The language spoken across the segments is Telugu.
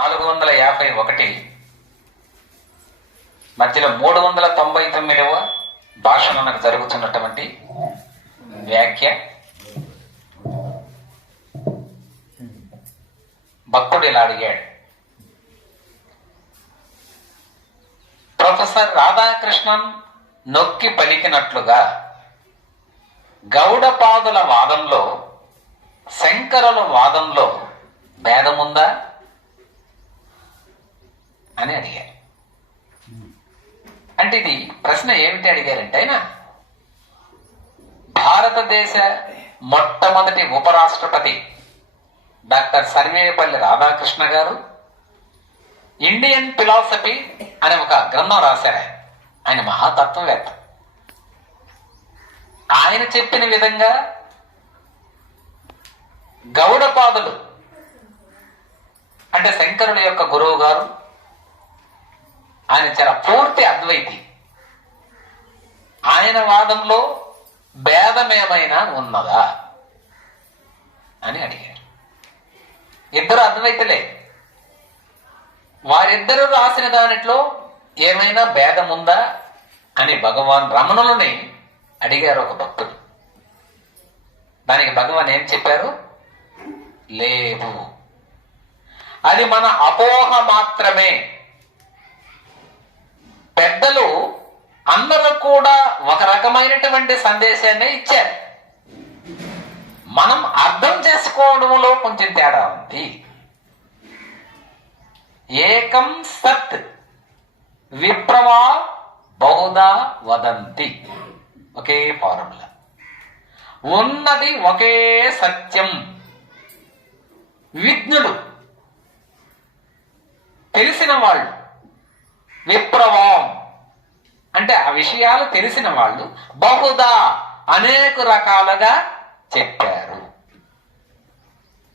నాలుగు వందల యాభై ఒకటి. మధ్యలో మూడు వందల తొంభై తొమ్మిదవ భాషణకు జరుగుతున్నటువంటి వ్యాఖ్య. భక్తుడు ఇలా అడిగాడు. ప్రొఫెసర్ రాధాకృష్ణన్ నొక్కి పలికినట్లుగా గౌడపాదుల వాదంలో శంకరుల వాదంలో భేదముందా? అని అడిగారు. అంటే ఇది ప్రశ్న ఏమిటి అడిగారంటే ఆయన భారతదేశ మొట్టమొదటి ఉపరాష్ట్రపతి డాక్టర్ సర్వేపల్లి రాధాకృష్ణ గారు ఇండియన్ ఫిలాసఫీ అనే ఒక గ్రంథం రాశారు ఆయన. మహాతత్వవేత్త. ఆయన చెప్పిన విధంగా గౌడపాదులు అంటే శంకరుడు యొక్క గురువు గారు ఆయన చాలా పూర్తి అద్వైతి. ఆయన వాదంలో భేదమేమైనా ఉన్నదా అని అడిగారు. ఇద్దరు అద్వైతులే. వారిద్దరూ రాసిన దానిట్లో ఏమైనా భేదం ఉందా అని భగవాన్ రమణులని అడిగారు ఒక భక్తుడు. దానికి భగవాన్ ఏం చెప్పారు? లేవు అది మన అపోహ మాత్రమే. పెద్దలు అందరూ కూడా ఒక రకమైనటువంటి సందేశాన్ని ఇచ్చారు. మనం అర్థం చేసుకోవడంలో కొంచెం తేడా ఉంది. ఏకం సత్ విప్రవా బహుదా వదంతి. ఒకే ఫార్ములా. ఉన్నది ఒకే సత్యం. విజ్ఞులు. తెలిసిన వాళ్ళు. విప్రవాం అంటే ఆ విషయాలు తెలిసిన వాళ్ళు బహుదా అనేక రకాలుగా చెప్పారు.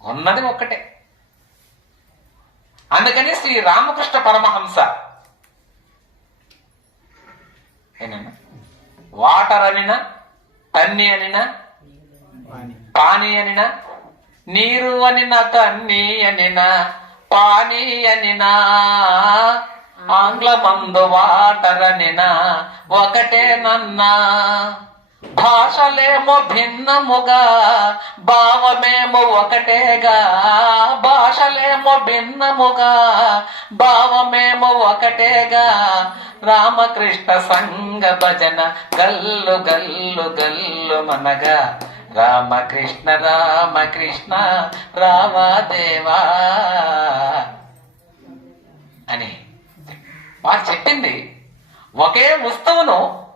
ఉన్నది ఒక్కటే. అందుకని శ్రీ రామకృష్ణ పరమహంస వాటర్ అనిన తన్ని అనిన పాని అనిన నీరు అనిన తన్ని అనిన పాని అనినా. ఆంగ్లమందు వాటరనిన ఒకటే నన్నా. భాషలేమో భిన్నముగా భావమేమో ఒకటేగా. భాషలేమో భిన్నముగా భావమేమో ఒకటేగా. రామకృష్ణ సంగ భజన గల్లు గల్లు గల్లు మనగా. రామకృష్ణ రామకృష్ణ రామదేవా అని వారు చెప్పింది ఒకే వస్తువును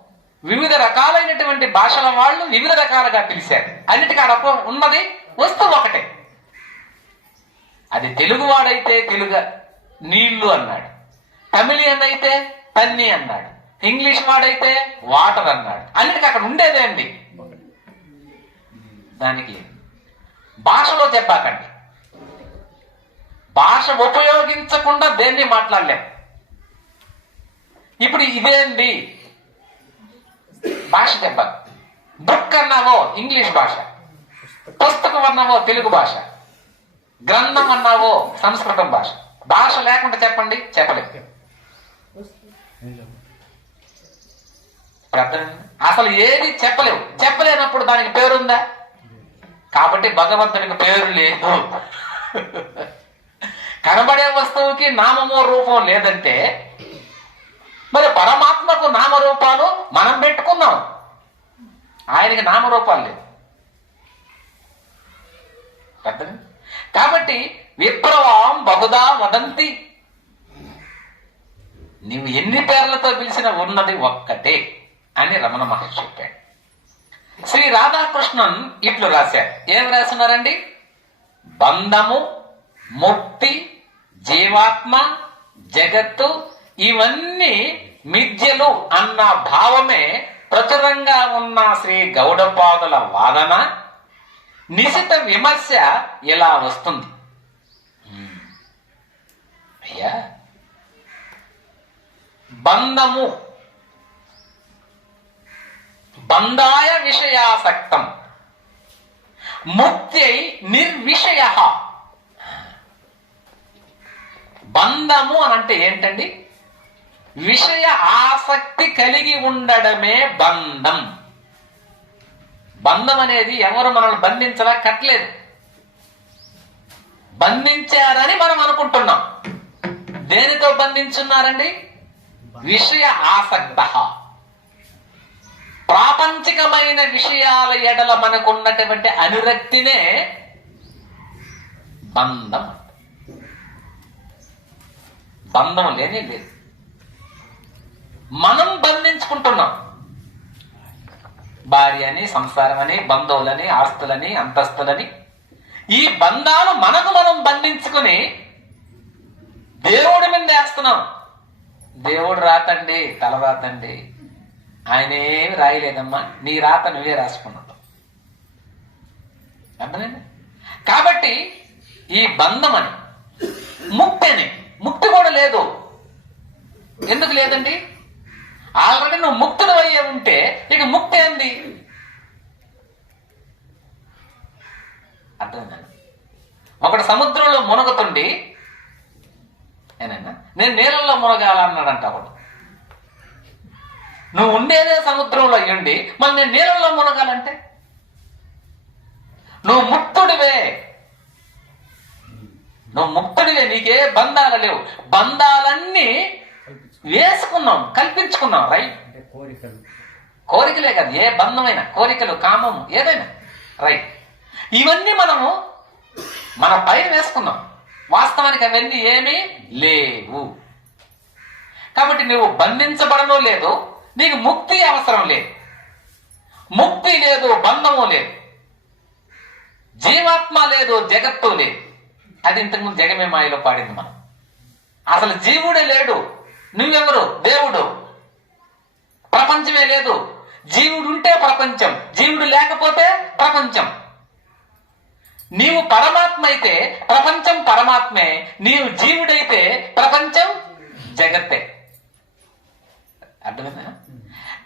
వివిధ రకాలైనటువంటి భాషల వాళ్ళు వివిధ రకాలుగా పిలిచారు. అన్నిటికీ అడప ఉన్నది వస్తువు ఒకటే. అది తెలుగువాడైతే తెలుగు నీళ్ళు అన్నాడు. తమిళియన్ అయితే తన్ని అన్నాడు. ఇంగ్లీష్ వాడైతే వాటర్ అన్నాడు. అన్నిటికీ అక్కడ ఉండేదే అండి. దానికి భాషలో చెప్పాకండి. భాష ఉపయోగించకుండా దేన్ని మాట్లాడలేం. ఇప్పుడు ఇదేంది భాష దెబ్బ. బుక్ అన్నావో ఇంగ్లీష్ భాష. పుస్తకం అన్నావో తెలుగు భాష. గ్రంథం అన్నావో సంస్కృతం భాష. భాష లేకుండా చెప్పండి? చెప్పలేదు. అసలు ఏది చెప్పలేవు. చెప్పలేనప్పుడు దానికి పేరుందా? కాబట్టి భగవంతునికి పేరు లేదు. కనబడే వస్తువుకి నామమో రూపం లేదంటే మరి పరమాత్మకు నామరూపాలు మనం పెట్టుకున్నాం. ఆయనకి నామరూపాలు లేవు. అర్థం? కాబట్టి విప్రవాం బహుదా వదంతి. నీవు ఎన్ని పేర్లతో పిలిచిన ఉన్నది ఒక్కటే అని రమణ మహర్షి చెప్పాడు. శ్రీ రాధాకృష్ణన్ ఇట్లు రాశారు. ఏం రాస్తున్నారండి? బంధము ముక్తి జీవాత్మ జగత్తు ఇవన్నీ మిథ్యలు అన్న భావమే ప్రచురంగా ఉన్న శ్రీ గౌడపాదుల వాదన నిశిత విమర్శ ఇలా వస్తుంది. అయ్యా బంధము బంధాయ విషయాసక్తం ముక్త్యై నిర్విషయ. బంధము అని అంటే ఏంటండి? విషయ ఆసక్తి కలిగి ఉండడమే బంధం. బంధం అనేది ఎవరు మనల్ని బంధించలా కట్టలేదు. బంధించారని మనం అనుకుంటున్నాం. దేనితో బంధించున్నారండి? విషయ ఆసక్త. ప్రాపంచికమైన విషయాల ఎడల మనకున్నటువంటి అనురక్తినే బంధం బంధం లేనే లేదు. మనం బంధించుకుంటున్నాం. భార్య అని సంసారం అని బంధువులని ఆస్తులని అంతస్తులని ఈ బంధాలు మనకు మనం బంధించుకుని దేవుడి మీద వేస్తున్నాం. దేవుడు రాతండి తల రాతండి. ఆయన ఏమి రాయలేదమ్మా. నీ రాత నువ్వే రాసుకున్నావు. అర్థమైంది? కాబట్టి ఈ బంధం అని ముక్తి అని. ముక్తి కూడా లేదు. ఎందుకు లేదండి? ఆల్రెడీ నువ్వు ముక్తుడు అయ్యే ఉంటే ఇక ముక్తి ఏంది? అర్థమైందండి? ఒకడు సముద్రంలో మునగతుండి ఏనైనా నేను నీళ్ళల్లో మునగాలన్నాడంట ఒకడు. నువ్వు ఉండేదే సముద్రంలో అయ్యుండి మళ్ళీ నేను నీళ్ళల్లో మునగాలంటే? నువ్వు ముక్తుడివే. నువ్వు ముక్తుడివే నీకే బంధాలు లేవు. బంధాలన్నీ వేసుకున్నాం కల్పించుకున్నాం రైట్ కోరికలు. కోరికలే కాదు ఏ బంధమైన కోరికలు కామము ఏదైనా రైట్ ఇవన్నీ మనము మన పైన వేసుకున్నాం. వాస్తవానికి అవన్నీ ఏమీ లేవు. కాబట్టి నువ్వు బంధించబడను లేదు నీకు ముక్తి అవసరం లేదు. ముక్తి లేదు బంధము లేదు. జీవాత్మ లేదు జగత్తు లేదు. అది ఇంతకుముందు జగమే మాయలో పాడింది మనం. అసలు జీవుడే లేడు. నువ్వెవరు? దేవుడు. ప్రపంచమే లేదు. జీవుడు ఉంటే ప్రపంచం. జీవుడు లేకపోతే ప్రపంచం. నీవు పరమాత్మ అయితే ప్రపంచం పరమాత్మే. నీవు జీవుడైతే ప్రపంచం జగత్తే. అర్థమైందా?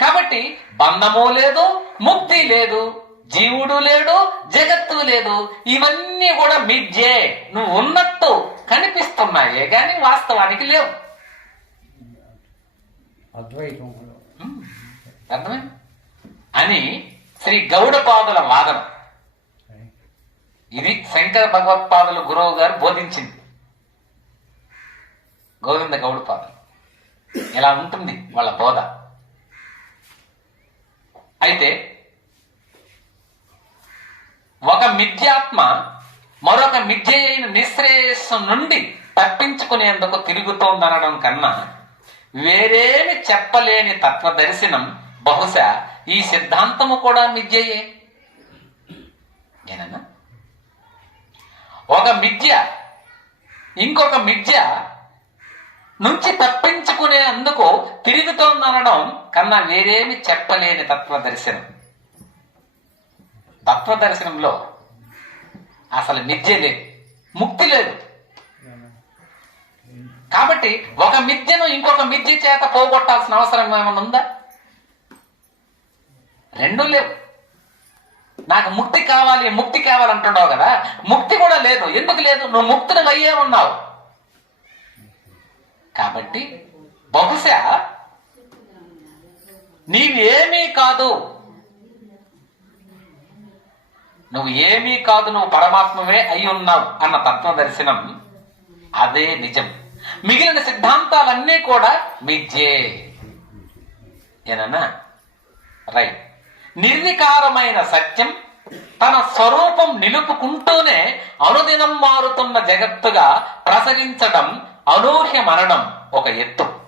కాబట్టి బంధము లేదు ముక్తి లేదు జీవుడు లేడు జగత్తు లేదు. ఇవన్నీ కూడా మిథ్యే. నువ్వు ఉన్నట్టు కనిపిస్తున్నాయే కానీ వాస్తవానికి లేవు. అద్వైతంలో అర్థమైంది అని శ్రీ గౌడపాదుల వాదన ఇది శంకర భగవత్పాదుల గురువు గారు బోధించింది. గోవింద గౌడపాదులు ఇలా ఉంటుంది వాళ్ళ బోధ. అయితే ఒక మిథ్యాత్మ మరొక మిథ్య అయిన నిశ్రేయస్సు నుండి తప్పించుకునేందుకు తిరుగుతోందనడం కన్నా వేరేమి చెప్పలేని తత్వదర్శనం బహుశా ఈ సిద్ధాంతము కూడా మిథ్యయే? ఏనన్నా? ఒక మిథ్య ఇంకొక మిథ్య నుంచి తప్పించుకునే అందుకు తిరుగుతోందనడం కన్నా వేరేమి చెప్పలేని తత్వదర్శనం. తత్వదర్శనంలో అసలు మిథ్య లేదు ముక్తి లేదు. కాబట్టి ఒక మిథ్యను ఇంకొక మిథ్య చేత పోగొట్టాల్సిన అవసరం ఏమైనా ఉందా? రెండు లేవు. నాకు ముక్తి కావాలి ముక్తి కావాలంటున్నావు కదా. ముక్తి కూడా లేదు. ఎందుకు లేదు? నువ్వు ముక్తిని అయ్యే ఉన్నావు. కాబట్టి బహుశా నీవేమీ కాదు. నువ్వు ఏమీ కాదు నువ్వు పరమాత్మవే అయి ఉన్నావు అన్న తత్వదర్శనం అదే నిజం. మిగిలిన సిద్ధాంతాలన్నీ కూడా విద్యే ఏనన్నా? రైట్. నిర్వికారమైన సత్యం తన స్వరూపం నిలుపుకుంటూనే అనుదినం మారుతున్న జగత్తుగా ప్రసరించడం అనూహ్యమనడం ఒక ఎత్తు.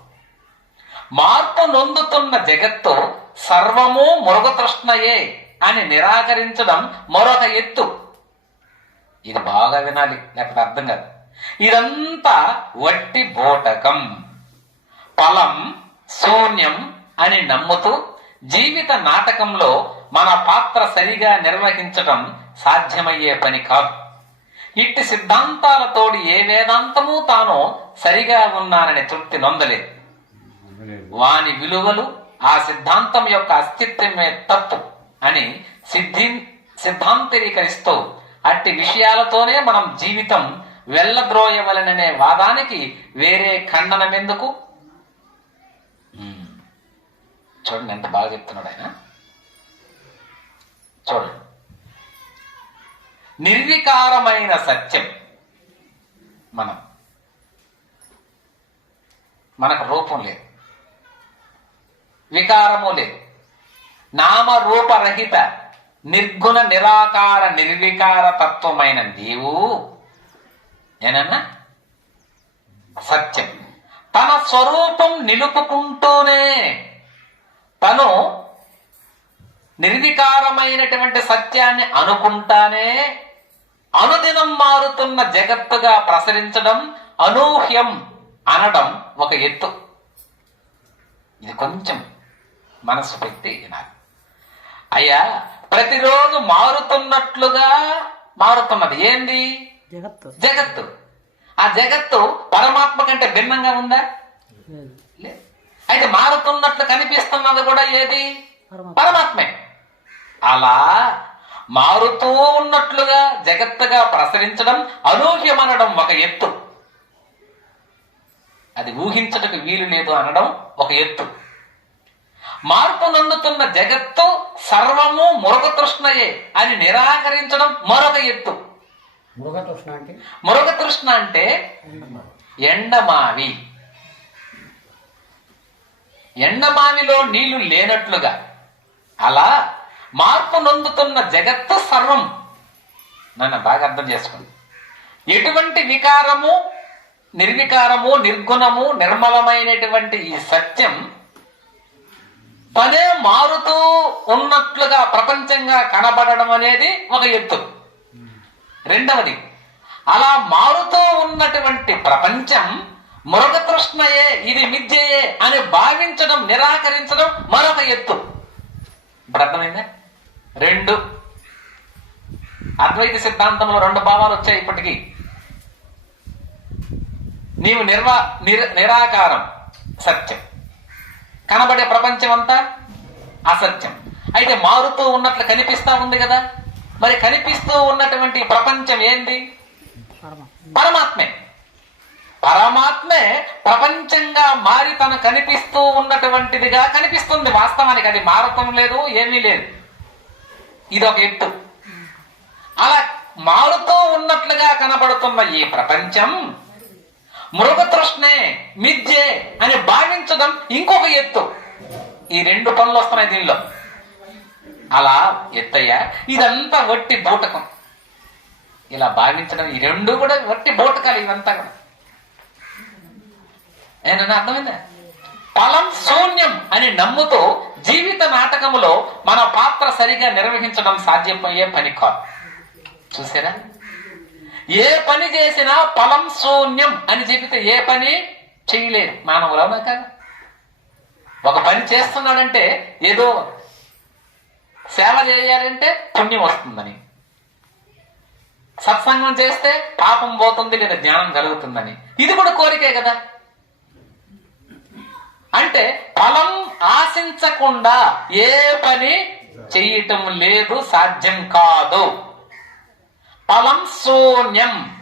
మార్పు నొందుతున్న జగత్తు సర్వము మృగతృష్ణయే అని నిరాకరించడం మరొక ఎత్తు. ఇది బాగా వినాలి లేకపోతే అర్థం కాదు. ఇదంతా వట్టి బోటకం. ఫలం శూన్యం అని నమ్ముతూ జీవిత నాటకంలో మన పాత్ర సరిగా నిర్వహించడం సాధ్యమయ్యే పని కాదు. ఇట్టి సిద్ధాంతాలతోడి ఏ వేదాంతము తాను సరిగా ఉన్నానని తృప్తి నొందలేదు. వాని విలువలు ఆ సిద్ధాంతం యొక్క అస్తిత్వమే తప్పు అని సిద్ధి సిద్ధాంతరీకరిస్తూ అట్టి విషయాలతోనే మనం జీవితం వెళ్ళద్రోయవలననే వాదానికి వేరే ఖండనమెందుకు? చూడండి ఎంత బాగా చెప్తున్నాడు ఆయన. చూడండి. నిర్వికారమైన సత్యం. మనం. మనకు రూపం లేదు. వికారము లేదు. నామరూపరహిత నిర్గుణ నిరాకార నిర్వికార తత్వమైన నీవు ఏనన్నా? సత్యం. తన స్వరూపం నిలుపుకుంటూనే తను నిర్వికారమైనటువంటి సత్యాన్ని అనుకుంటానే అనుదినం మారుతున్న జగత్తుగా ప్రసరించడం అనూహ్యం అనడం ఒక ఎత్తు. ఇది కొంచెం మనసు పెట్టి వినాలి. అయ్యా ప్రతిరోజు మారుతున్నట్లుగా మారుతున్నది. ఏంది? జగత్తు. జగత్తు. ఆ జగత్తు పరమాత్మ కంటే భిన్నంగా ఉందా? లేదు. అయితే మారుతున్నట్లు కనిపిస్తున్నది కూడా ఏది? పరమాత్మ. పరమాత్మే. అలా మారుతూ ఉన్నట్లుగా జగత్తుగా ప్రసరించడం అనూహ్యమనడం ఒక ఎత్తు. అది ఊహించటకు వీలు లేదు అనడం ఒక ఎత్తు. మార్పు నందుతున్న జగత్తు సర్వము మురగతృష్ణయే అని నిరాకరించడం మరొక ఎత్తు. మృగతృష్ణ అంటే? అంటే ఎండమావి. ఎండమావిలో నీళ్ళు లేనట్లుగా. అలా మార్పు నొందుతున్న జగత్తు సర్వం. నన్ను బాగా అర్థం చేసుకోండి. ఎటువంటి వికారము నిర్వికారము నిర్గుణము నిర్మలమైనటువంటి ఈ సత్యం తనే మారుతూ ఉన్నట్లుగా ప్రపంచంగా కనబడడం అనేది ఒక ఎత్తు. రెండవది అలా మారుతూ ఉన్నటువంటి ప్రపంచం మృగతృష్ణయే ఇది మిథ్యయే అని భావించడం నిరాకరించడం మరొక ఎత్తు. ఇప్పుడు అర్థమైందా? రెండు. అద్వైత సిద్ధాంతంలో రెండు భావాలు వచ్చాయి ఇప్పటికీ. నీవు నిర్వా నిర- నిరాకారం సత్యం. కనబడే ప్రపంచం అంతా అసత్యం. అయితే మారుతూ ఉన్నట్లు కనిపిస్తా ఉంది కదా? మరి కనిపిస్తూ ఉన్నటువంటి ప్రపంచం ఏంది? పరమాత్మే. పరమాత్మే ప్రపంచంగా మారి తను కనిపిస్తూ ఉన్నటువంటిదిగా కనిపిస్తుంది. వాస్తవానికి అది మారటం లేదు ఏమీ లేదు. ఇది ఒక ఎత్తు. అలా మారుతూ ఉన్నట్లుగా కనబడుతున్న ఈ ప్రపంచం మృగతృష్ణే మిథ్యే అని భావించడం ఇంకొక ఎత్తు. ఈ రెండు పనులు వస్తున్నాయి దీనిలో. అలా ఎత్తయ్య? ఇదంతా వట్టి బూటకం. ఇలా భావించడం ఈ రెండు కూడా వట్టి బోటకాలు ఇవంతా కూడా. ఏనన్నా అర్థమైందా? ఫలం శూన్యం అని నమ్ముతూ జీవిత నాటకములో మన పాత్ర సరిగా నిర్వహించడం సాధ్యమయ్యే పని కాదు. చూసారా? ఏ పని చేసినా ఫలం శూన్యం అని చెబితే ఏ పని చేయలేదు మానవులు కదా? ఒక పని చేస్తున్నాడంటే ఏదో సేవ చేయాలంటే పుణ్యం వస్తుందని. సత్సంగం చేస్తే పాపం పోతుంది లేదా జ్ఞానం కలుగుతుందని. ఇది కూడా కోరికే కదా. అంటే ఫలం ఆశించకుండా ఏ పని చెయ్యటం లేదు సాధ్యం కాదు. ఫలం శూన్యం.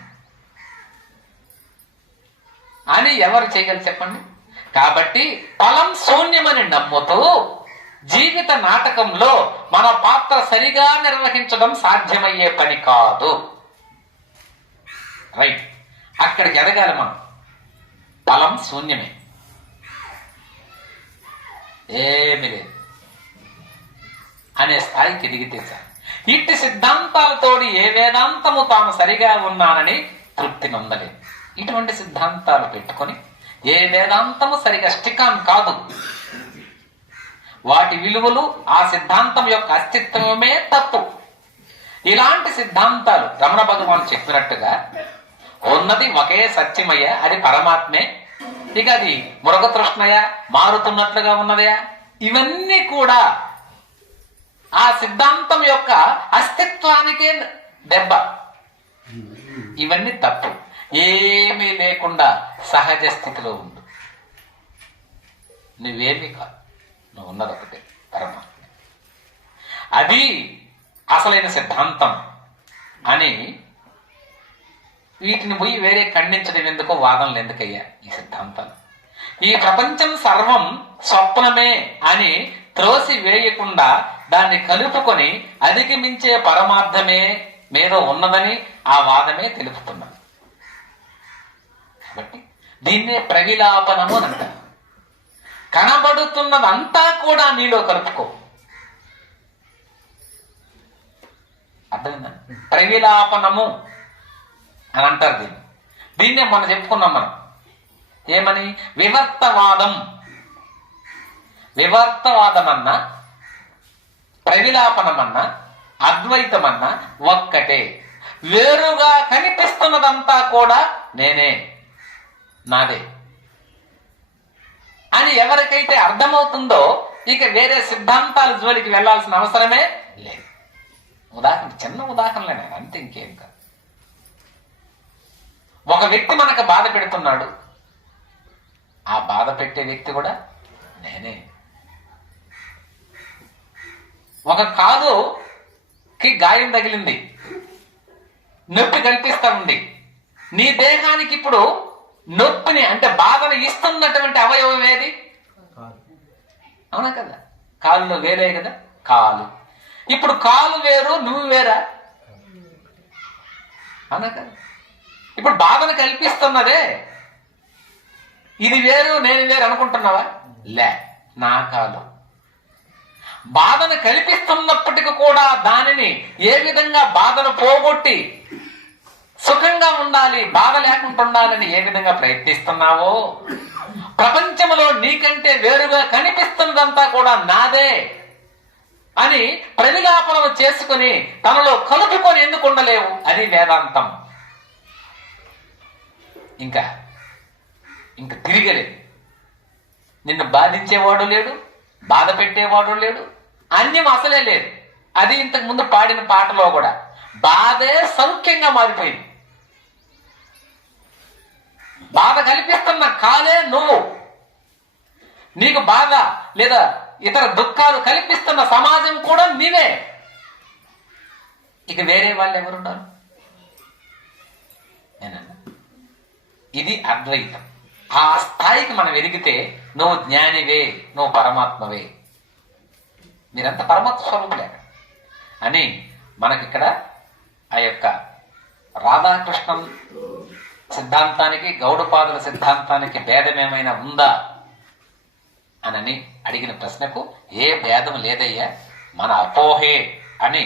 అని ఎవరు చేయగలరు చెప్పండి? కాబట్టి ఫలం శూన్యమని నమ్ముతూ జీవిత నాటకంలో మన పాత్ర సరిగా నిర్వహించడం సాధ్యమయ్యే పని కాదు. రైట్ అక్కడికి ఎదగాలి మనం. బలం శూన్యమే. ఏమి లేదు. అనే స్థాయికి ఎదిగితే సార్ ఇట్టి సిద్ధాంతాలతోటి ఏ వేదాంతము తాను సరిగా ఉన్నానని తృప్తి నొందలేదు. ఇటువంటి సిద్ధాంతాలు పెట్టుకొని ఏ వేదాంతము సరిగా స్టికాన్ కాదు. వాటి విలువలు ఆ సిద్ధాంతం యొక్క అస్తిత్వమే తత్వం ఇలాంటి సిద్ధాంతాలు రమణ భగవాన్ చెప్పినట్టుగా ఉన్నది ఒకే సత్యమయ్య అది పరమాత్మే. ఇక అది మృగతృష్ణయ మారుతున్నట్లుగా ఉన్నదయా? ఇవన్నీ కూడా ఆ సిద్ధాంతం యొక్క అస్తిత్వానికే దెబ్బ. ఇవన్నీ తప్పు. ఏమీ లేకుండా సహజ స్థితిలో ఉండు. నువ్వేమీ కాదు. నువ్వు ఉన్నది ఒకటే అది అసలైన సిద్ధాంతం. అని వీటిని పోయి వేరే ఖండించడం ఎందుకో వాదనలు ఎందుకయ్యా ఈ సిద్ధాంతాలు ఈ ప్రపంచం సర్వం స్వప్నమే అని త్రోసి వేయకుండా దాన్ని కలుపుకొని అధిగమించే పరమార్థమే మీద ఉన్నదని ఆ వాదమే తెలుపుతున్నాను కాబట్టి దీన్నే ప్రవిలాపనము అని అంటారు. కనబడుతున్నదంతా కూడా నీలో కలుపుకో. అర్థమైందా? ప్రవిలాపనము అని అంటారు దీన్ని. దీన్నే మనం చెప్పుకున్నాం మనం. ఏమని? వివర్తవాదం. వివర్తవాదం అన్నా ప్రవిలాపనమన్నా అద్వైతమన్నా ఒక్కటే. వేరుగా కనిపిస్తున్నదంతా కూడా నేనే నాదే. అని ఎవరికైతే అర్థమవుతుందో ఇక వేరే సిద్ధాంతాల జోలికి వెళ్ళాల్సిన అవసరమే లేదు. ఉదాహరణ చిన్న ఉదాహరణలే అంతే ఇంకేం కాదు. ఒక వ్యక్తి మనకు బాధ పెడుతున్నాడు. ఆ బాధ పెట్టే వ్యక్తి కూడా నేనే. ఒక కాలుకి గాయం తగిలింది. నొప్పి కనిపిస్తా ఉంది నీ దేహానికి ఇప్పుడు నొప్పిని అంటే బాధను ఇస్తున్నటువంటి అవయవం ఏది? కాదు అవునా కదా? కాలులో వేరే కదా? కాలు. ఇప్పుడు కాలు వేరు నువ్వు వేరా? అవునా కదా? ఇప్పుడు బాధను కల్పిస్తున్నదే. ఇది వేరు నేను వేరు అనుకుంటున్నావా? లే నా కాలు. బాధను కల్పిస్తున్నప్పటికీ కూడా దానిని ఏ విధంగా బాధను పోగొట్టి సుఖంగా ఉండాలి బాధ లేకుండా ఉండాలని ఏ విధంగా ప్రయత్నిస్తున్నావో? ప్రపంచంలో నీకంటే వేరుగా కనిపిస్తున్నదంతా కూడా నాదే అని ప్రవిలాపనం చేసుకుని తనలో కలుపుకొని ఎందుకు ఉండలేవు? అది వేదాంతం. ఇంకా ఇంకా తిరిగలేదు. నిన్ను బాధించేవాడు లేడు బాధ పెట్టేవాడు లేడు అన్యం అసలే లేదు. అది ఇంతకు ముందు పాడిన పాటలో కూడా బాధే సౌఖ్యంగా మారిపోయింది. బాధ కల్పిస్తున్న కాలే నువ్వు. నీకు బాధ లేదా ఇతర దుఃఖాలు కల్పిస్తున్న సమాజం కూడా నీవే. ఇక వేరే వాళ్ళు ఎవరున్నారు? ఇది అద్వైతం. ఆ స్థాయికి మనం ఎదిగితే నువ్వు జ్ఞానివే నువ్వు పరమాత్మవే. మీరంతా పరమాత్మ స్వరూపులే అని మనకిక్కడ ఆ యొక్క రాధాకృష్ణ సిద్ధాంతానికి గౌడపాదుల సిద్ధాంతానికి భేదం ఏమైనా ఉందా అనని అడిగిన ప్రశ్నకు ఏ భేదం లేదయ్యా? మన అపోహే అని